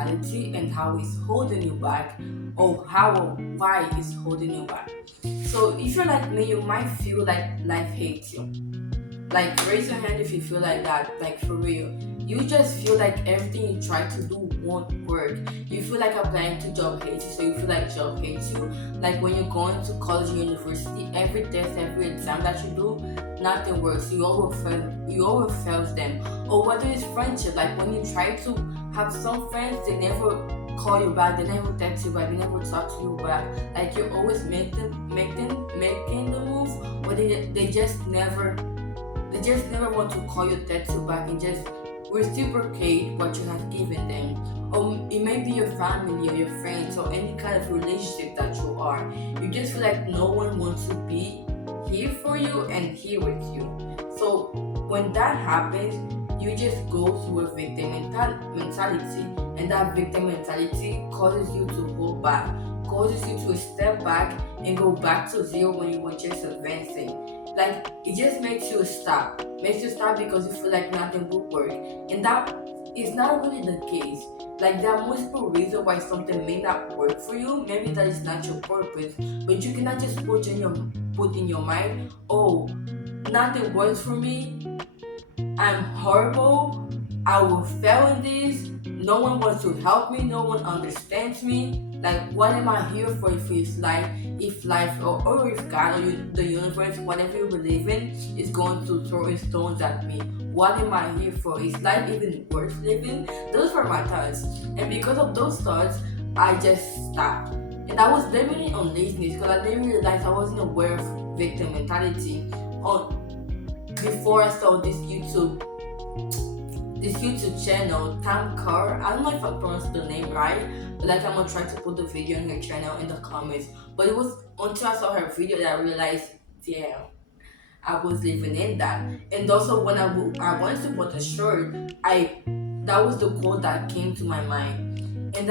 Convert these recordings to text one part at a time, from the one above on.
mentality and how it's holding you back, or how or why it's holding you back. So if you're like me, you might feel like life hates you. Like, raise your hand if you feel like that, like for real. You just feel like everything you try to do won't work. You feel like applying to job hates you, so you feel like job hates you. Like when you're going to college or university, every test, every exam that you do, nothing works. You always fail them. Or whether it's friendship, like when you try to have some friends, they never call you back, they never text you back, they never talk to you back. Like you always making the move, but they just never want to call you, text you back, and just reciprocate what you have given them. Or it may be your family or your friends or any kind of relationship that you are. You just feel like no one wants to be here for you and here with you. So when that happens, you just go through a victim mentality, and that victim mentality causes you to hold back, causes you to step back and go back to zero when you were just advancing. Like it just makes you stop. Makes you stop because you feel like nothing will work. And that is not really the case. Like there are multiple reasons why something may not work for you. Maybe that is not your purpose. But you cannot just put in your mind, oh, nothing works for me. I'm horrible. I will fail in this. No one wants to help me. No one understands me. Like, what am I here for if life or if God or the universe, whatever you believe in, is going to throw stones at me? What am I here for? Is life even worth living? Those were my thoughts. And because of those thoughts, I just stopped. And I was blaming it on laziness because I didn't realize I wasn't aware of victim mentality before I saw this YouTube channel, Tam Carr. I don't know if I pronounced the name right, but like I'm gonna try to put the video in her channel in the comments. But it was until I saw her video that I realized, damn, I was living in that. And also when I wanted to put a shirt, that was the quote that came to my mind. And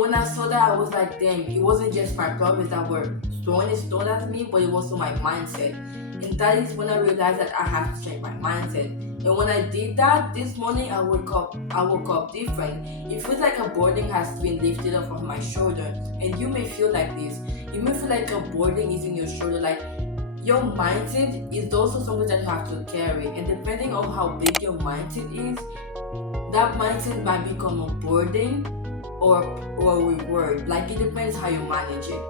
when I saw that, I was like, damn, it wasn't just my problems that were throwing a stone at me, but it was also my mindset. And that is when I realized that I have to change my mindset. And when I did that, this morning I woke up different. It feels like a burden has been lifted off of my shoulder. And you may feel like this. You may feel like a burden is in your shoulder. Like your mindset is also something that you have to carry. And depending on how big your mindset is, that mindset might become a burden or a reward. Like it depends how you manage it.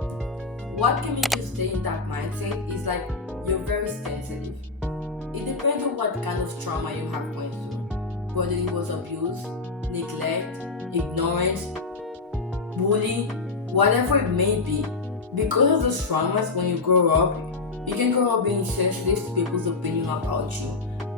What can make you stay in that mindset is like you're very sensitive. It depends on what kind of trauma you have going through. Whether it was abuse, neglect, ignorance, bullying, whatever it may be. Because of those traumas, when you grow up, you can grow up being sensitive to people's opinion about you.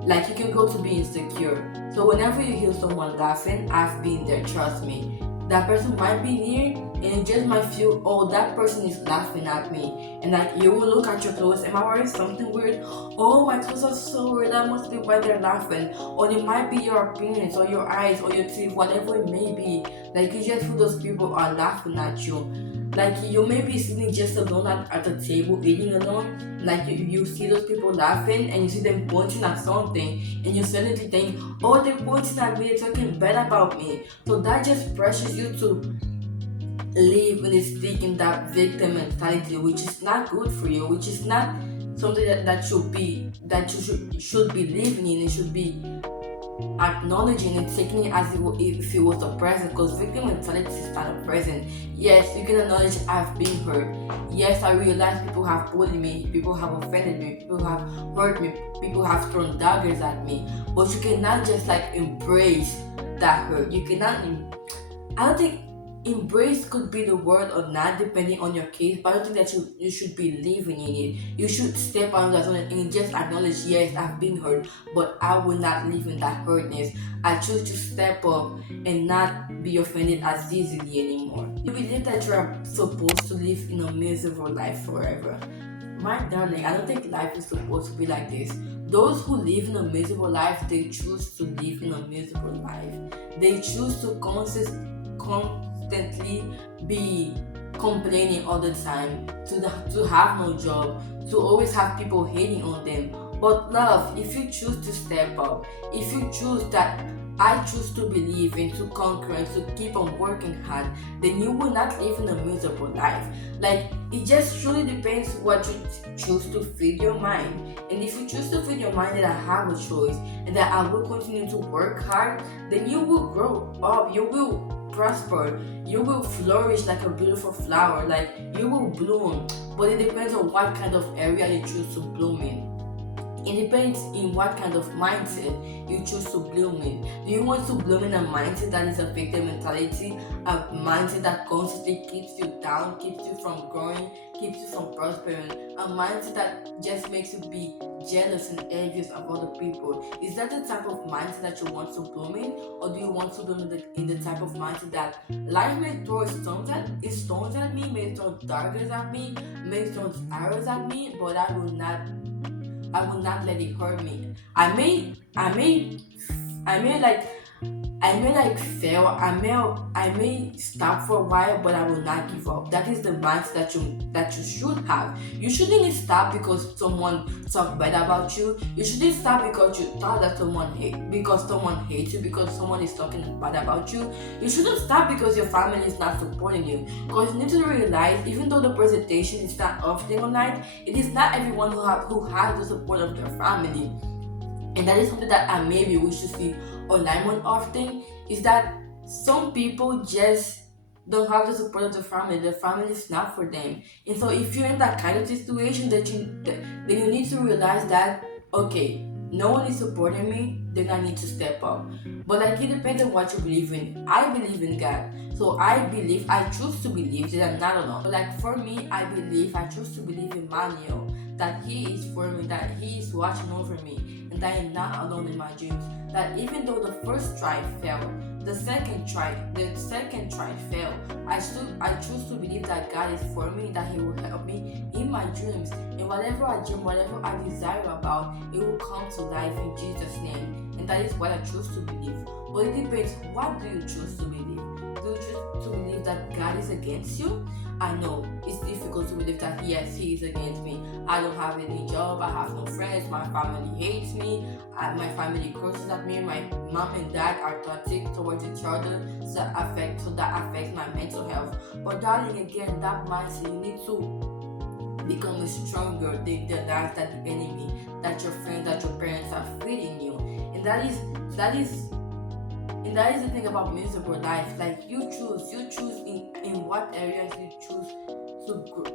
Like you can go to be insecure. So whenever you hear someone laughing, I've been there, trust me. That person might be near and you just might feel, oh, that person is laughing at me. And like you will look at your clothes, am I wearing something weird? Oh, my clothes are so weird, that must be why they're laughing. Or it might be your appearance or your eyes or your teeth, whatever it may be. Like you just feel those people are laughing at you. Like you may be sitting just alone at the table eating alone. Like you see those people laughing and you see them pointing at something and you suddenly think, oh, they're pointing at me, they're talking bad about me. So that just pressures you to live and stick in that victim mentality, which is not good for you, which is not something that you should be living in. It should be acknowledging and taking it as if it was a present, because victim mentality is not a present. Yes, you can acknowledge I've been hurt. Yes, I realize people have bullied me, people have offended me, people have hurt me, people have thrown daggers at me, but you cannot just like embrace that hurt. You cannot I don't think embrace could be the word or not, depending on your case, but I don't think that you should be living in it. You should step out of that zone and just acknowledge, yes, I've been hurt, but I will not live in that hurtness. I choose to step up and not be offended as easily anymore. You believe that you are supposed to live in a miserable life forever. My darling, I don't think life is supposed to be like this. Those who live in a miserable life, they choose to live in a miserable life. They choose to constantly be complaining all the time, to have no job, to always have people hating on them. But love, if you choose to step up, if you choose that I choose to believe and to conquer and to keep on working hard, then you will not live in a miserable life. Like, it just truly depends what you choose to feed your mind. And if you choose to feed your mind that I have a choice and that I will continue to work hard, then you will grow up, you will prosper, you will flourish like a beautiful flower, like you will bloom. But it depends on what kind of area you choose to bloom in. It depends in what kind of mindset you choose to bloom in. Do you want to bloom in a mindset that is a victim mentality, a mindset that constantly keeps you down, keeps you from growing, keeps you from prospering, a mindset that just makes you be jealous and envious of other people? Is that the type of mindset that you want to bloom in, or do you want to bloom in the type of mindset that life may throw stones at me, may throw daggers at me, may throw arrows at me, but I will not let it hurt me. I may like fail. I may stop for a while, but I will not give up. That is the mindset that you should have. You shouldn't stop because someone talked bad about you. You shouldn't stop because you thought that someone hates you, because someone is talking bad about you. You shouldn't stop because your family is not supporting you. Because you need to realize, even though the presentation is not often online, it is not everyone who has the support of their family. And that is something that I maybe we should see online more often, is that some people just don't have the support of the family. The family is not for them. And so if you're in that kind of situation, then you need to realize that, okay, no one is supporting me, then I need to step up. But like, it depends on what you believe in. I believe in God. So I choose to believe that I'm not alone. But like, for me, I choose to believe in Manuel, that he is for me, that he is watching over me, and that I'm not alone in my dreams. That even though the first try failed, the second try failed, I choose to believe that God is for me, that He will help me in my dreams, and whatever I dream, whatever I desire about, it will come to life in Jesus' name. And that is what I choose to believe. But it depends. What do you choose to believe? Do you choose to believe that God is against you? I know it's difficult to believe that yes, He is against me. I don't have any job, I have no friends, my family hates me, my family curses at me, my mom and dad are toxic towards each other, so that affects my mental health. But darling, again, that mindset, you need to become stronger than the lies that the enemy, that your friends, that your parents are feeding you. And that is the thing about miserable life. Like, you choose in what areas you choose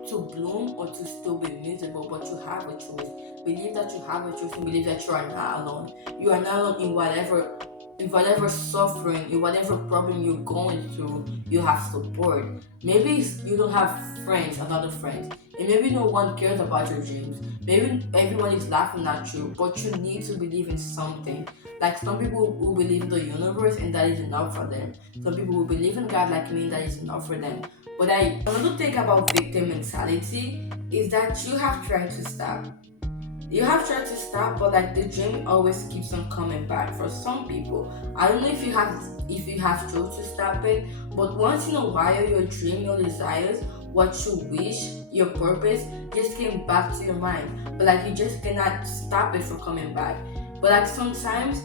to bloom or to still be miserable, but you have a choice. Believe that you have a choice, and believe that you are not alone. You are not alone in whatever suffering, in whatever problem you're going through. You have support. Maybe you don't have friends, a lot of friends, and maybe no one cares about your dreams. Maybe everyone is laughing at you, but you need to believe in something. Like, some people will believe in the universe, and that is enough for them. Some people will believe in God like me, and that is enough for them. But another thing about victim mentality is that you have tried to stop. You have tried to stop, but like, the dream always keeps on coming back. For some people, I don't know if you have tried to stop it, but once in a while, your dream, your desires, what you wish, your purpose just came back to your mind. But like, you just cannot stop it from coming back. But like, sometimes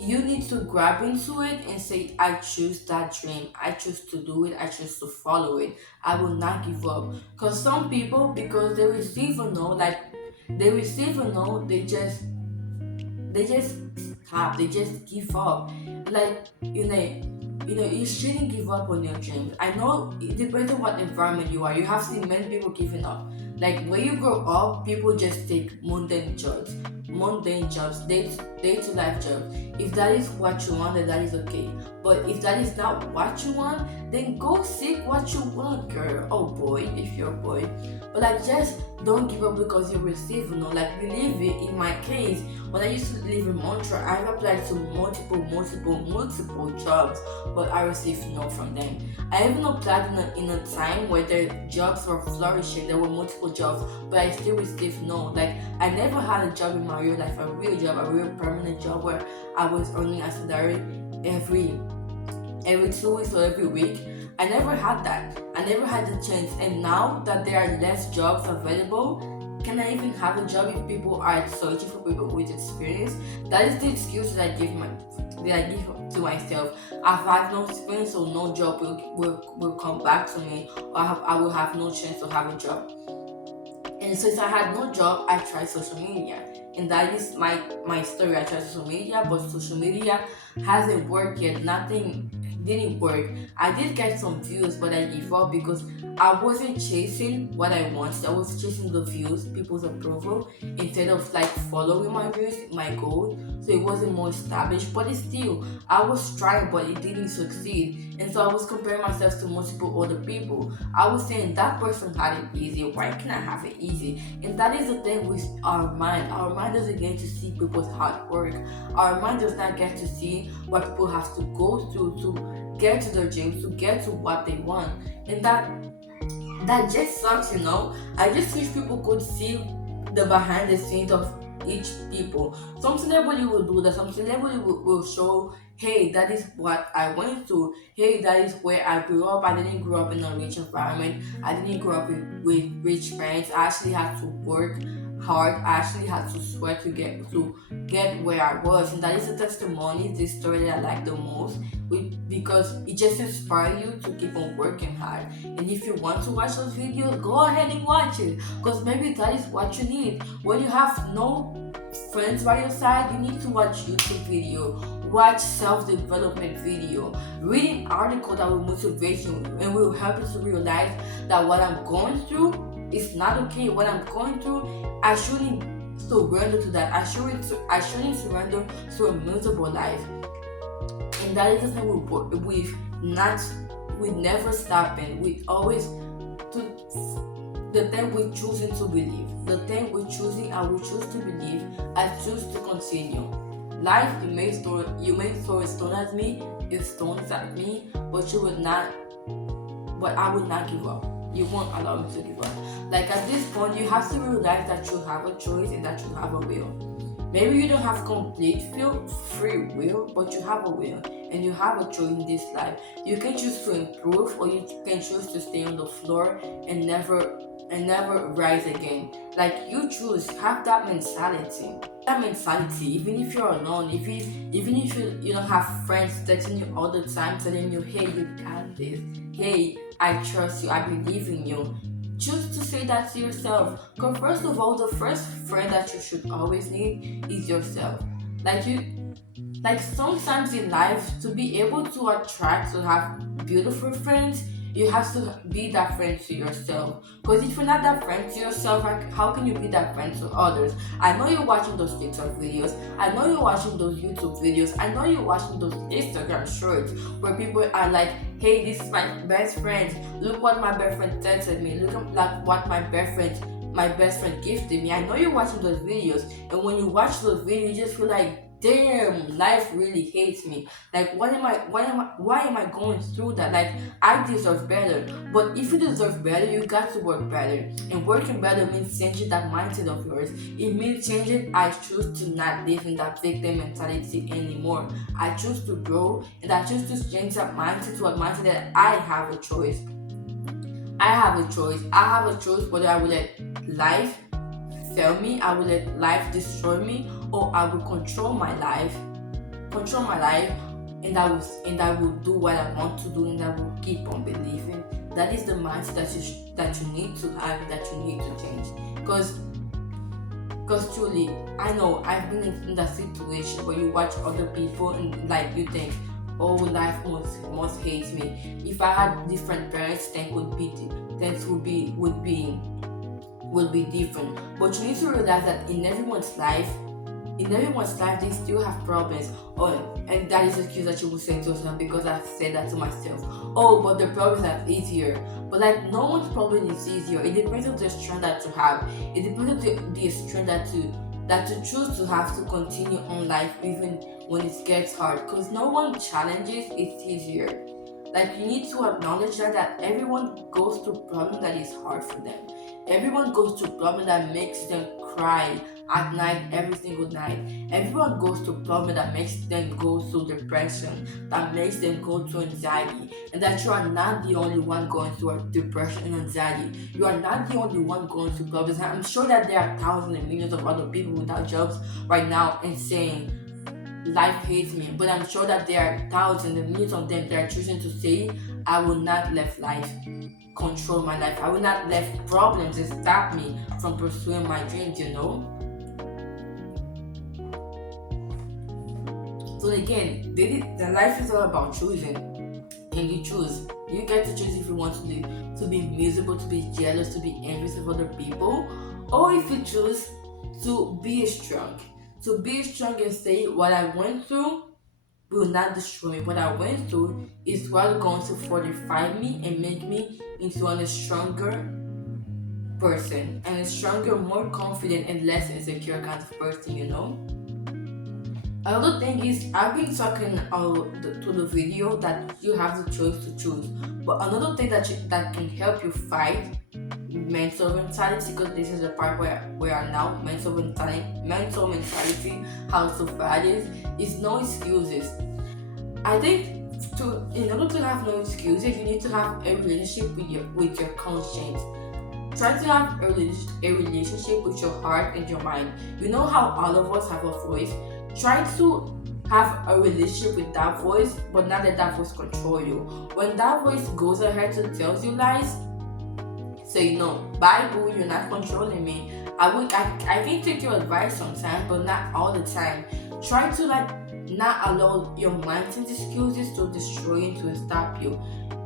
you need to grab into it and say, I choose that dream, I choose to do it, I choose to follow it, I will not give up. Because some people, because they receive a no, they just stop, they just give up. Like, you shouldn't give up on your dreams. I know it depends on what environment you are. You have seen many people giving up. Like, when you grow up, people just take mundane jobs, day to life jobs. If that is what you want, then that is okay. But if that is not what you want, then go seek what you want, girl. Oh boy, if you're a boy. But like, just don't give up because you receive no. Like, believe it. In my case, when I used to live in Montreal, I applied to multiple jobs, but I received no from them. I even applied in a time where the jobs were flourishing. There were multiple jobs, but I still received no. Like, I never had a job in my real life, a real job, a real permanent job where I was earning a salary every 2 weeks or every week. I never had that. I never had the chance. And now that there are less jobs available, can I even have a job if people are searching for people with experience? That is the excuse that that I give to myself. I've had no experience, so no job will come back to me, or I will have no chance to have a job. And since I had no job, I tried social media. And that is my story. I tried social media, but social media hasn't worked yet. Nothing didn't work. I did get some views, but I gave up because I wasn't chasing what I wanted. I was chasing the views, people's approval, instead of like following my views, my goal. So it wasn't more established, but it's still, I was trying, but it didn't succeed. And so I was comparing myself to multiple other people. I was saying that person had it easy. Why can't I have it easy? And that is the thing with our mind. Our mind doesn't get to see people's hard work. Our mind does not get to see what people have to go through to get to their dreams, to get to what they want. And that just sucks, you know. I just wish people could see the behind the scenes of each people. Some celebrity will do that. Some celebrity will show, hey, that is what I went through. Hey, that is where I grew up. I didn't grow up in a rich environment. I didn't grow up with rich parents. I actually had to work hard. I actually had to sweat to get where I was. And that is the testimony, this story that I like the most, because it just inspires you to keep on working hard. And if you want to watch those videos, go ahead and watch it, because maybe that is what you need. When you have no friends by your side, you need to watch YouTube video, watch self-development video, read an article that will motivate you and will help you to realize that what I'm going through is not okay. What I'm going through, I shouldn't surrender to that. I shouldn't surrender to a miserable life. And that is the thing with never stopping. We always the thing we're choosing to believe. The thing we're choosing, I will choose to believe. I choose to continue. Life, you may throw a stone at me, stones at me, but you will not. But I will not give up. You won't allow me to give up. Like at this point, you have to realize that you have a choice and that you have a will. Maybe you don't have complete free will, but you have a will and you have a choice in this life. You can choose to improve, or you can choose to stay on the floor and never rise again. Like you choose, have that mentality. That mentality, even if you're alone, even if you don't have friends texting you all the time, telling you, hey, you got this. Hey, I trust you. I believe in you. Choose to say that to yourself. Because first of all, the first friend that you should always need is yourself. Like sometimes in life, to be able to attract, to have beautiful friends, you have to be that friend to yourself. Because if you're not that friend to yourself, like, how can you be that friend to others? I know you're watching those TikTok videos. I know you're watching those YouTube videos. I know you're watching those Instagram shorts where people are like, hey, this is my best friend. Look what my best friend texted me. Look at what my best friend gifted me. I know you're watching those videos. And when you watch those videos, you just feel like, damn, life really hates me. Like, why am I going through that? Like, I deserve better. But if you deserve better, you got to work better. And working better means changing that mindset of yours. It means changing, I choose to not live in that victim mentality anymore. I choose to grow, and I choose to change that mindset to a mindset that I have a choice. I have a choice whether I will let life fail me, I will let life destroy me, or I will control my life, and I will do what I want to do, and I will keep on believing. That is the mindset that you need to have, that you need to change. Because truly, I know I've been in that situation where you watch other people and like you think, oh, life must hate me. If I had different parents, things would be different. But you need to realize that in everyone's life they still have problems. And that is the excuse that you will say to yourself, because I said that to myself. Oh, but the problems are easier. But like, no one's problem is easier. It depends on the strength that you have. It depends on the strength that you choose to have to continue on life even when it gets hard. Because no one challenges it's easier. Like, you need to acknowledge that everyone goes through problems that is hard for them. Everyone goes through problems that makes them cry at night, every single night. Everyone goes through problems that makes them go through depression, that makes them go through anxiety. And that you are not the only one going through depression and anxiety. You are not the only one going through problems. I'm sure that there are thousands and millions of other people without jobs right now and saying, life hates me, but I'm sure that there are thousands and millions of them that are choosing to say, I will not let life control my life. I will not let problems stop me from pursuing my dreams. So again, the life is all about choosing. And you choose. You get to choose if you want to be miserable, to be jealous, to be envious of other people, or if you choose to be strong. To be strong and say what I went through will not destroy me. What I went through is what going to fortify me and make me into a stronger person and a stronger, more confident and less insecure kind of person. Another thing is, I've been talking to the video that you have the choice to choose. But another thing that can help you fight mental mentality, because this is the part where we are now, mental mentality, how to fight it, is no excuses. I think in order to have no excuses, you need to have a relationship with your conscience. Try to have a relationship with your heart and your mind. You know how all of us have a voice. Try to have a relationship with that voice, but not let that voice control you. When that voice goes ahead to tell you lies, say no. Bye boo, you're not controlling me. I can take your advice sometimes, but not all the time. Try to not allow your mind's excuses to destroy you, to stop you.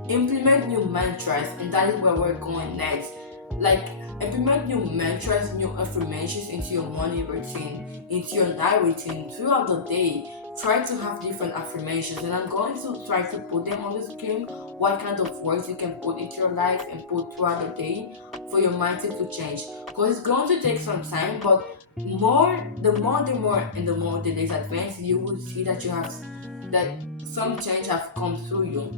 Implement new mantras, and that is where we're going next. Like, implement new mantras, new affirmations into your morning routine, into your night routine, throughout the day. Try to have different affirmations, and I'm going to try to put them on the screen. What kind of words you can put into your life and put throughout the day for your mindset to change. Because it's going to take some time, but the more the days advance, you will see that that some change have come through you.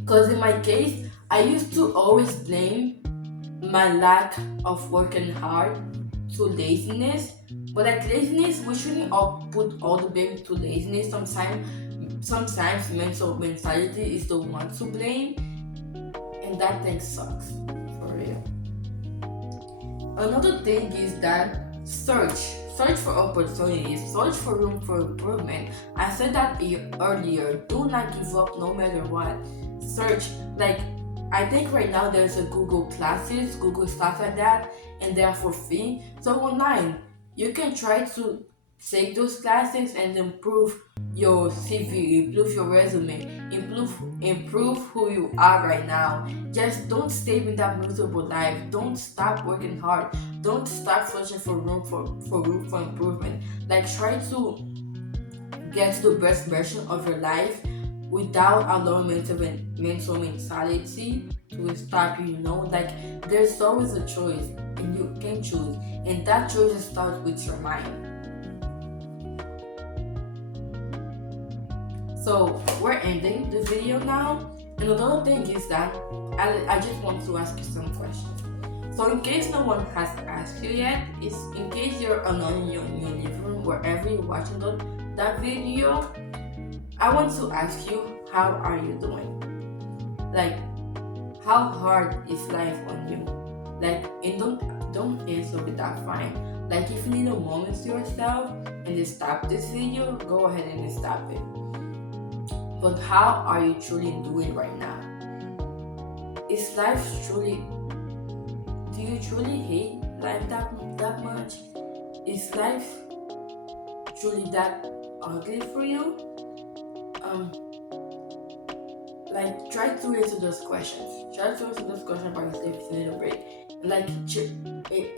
Because in my case, I used to always blame my lack of working hard to laziness. But like laziness, we shouldn't all put all the blame to laziness. Sometimes mental mentality is the one to blame, and that thing sucks for real. Another thing is that search for opportunities, search for room for improvement. I said that earlier. Do not give up no matter what. Search, like, I think right now there's a Google classes, Google stuff like that, and they're for free. So online, you can try to take those classes and improve your CV, improve your resume, improve who you are right now. Just don't stay in that miserable life. Don't stop working hard. Don't stop searching for room for improvement. Like, try to get to the best version of your life without allowing mental mentality to stop you. Like, there's always a choice and you can choose, and that choice starts with your mind. So we're ending the video now, and another thing is that I just want to ask you some questions. So in case no one has asked you yet, is in case you're alone in your living room, wherever you're watching that video, I want to ask you, how are you doing? Like, how hard is life on you? Like, and don't answer with that fine. Like, if you need a moment to yourself and then stop this video, go ahead and stop it. But how are you truly doing right now? Is life truly? Do you truly hate life that much? Is life truly that ugly for you? Like, try to answer those questions. Try to answer those questions by yourself if you need a break. Like,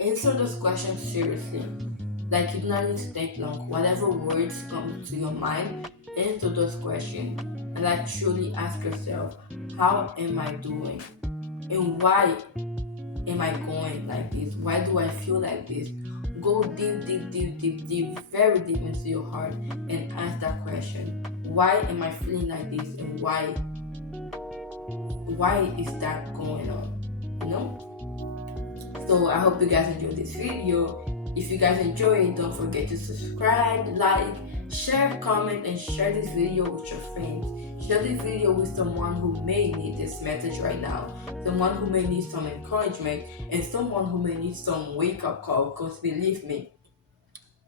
answer those questions seriously. Like, you do not need to think long. Whatever words come to your mind, answer those questions. And like, truly ask yourself, how am I doing? And why am I going like this? Why do I feel like this? Go deep, very deep into your heart and ask that question. Why am I feeling like this, and why is that going on? So I hope you guys enjoyed this video. If you guys enjoy it, don't forget to subscribe, like, share, comment, and share this video with your friends. Share this video with someone who may need this message right now, someone who may need some encouragement, and someone who may need some wake-up call, because believe me,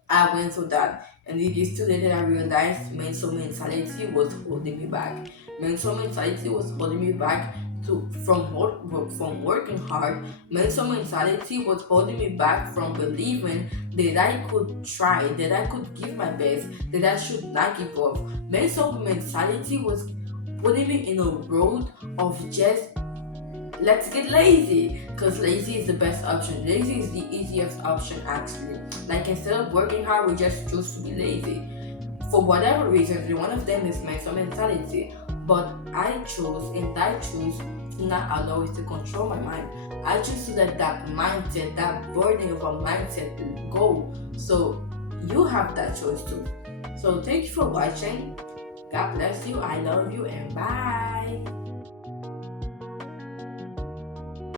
I went through that, and it is today that I realized mental mentality was holding me back. Mental mentality was holding me back from working hard. Mental mentality was holding me back from believing that I could try, that I could give my best, that I should not give up. Mental mentality was putting me in a road of just let's get lazy, because lazy is the best option. Lazy is the easiest option actually. Like instead of working hard, we just choose to be lazy for whatever reasons. One of them is mental mentality, but I choose to not allow it to control my mind. I choose to let that mindset, that burden of a mindset go. So you have that choice too. So thank you for watching. God bless you, I love you, and bye.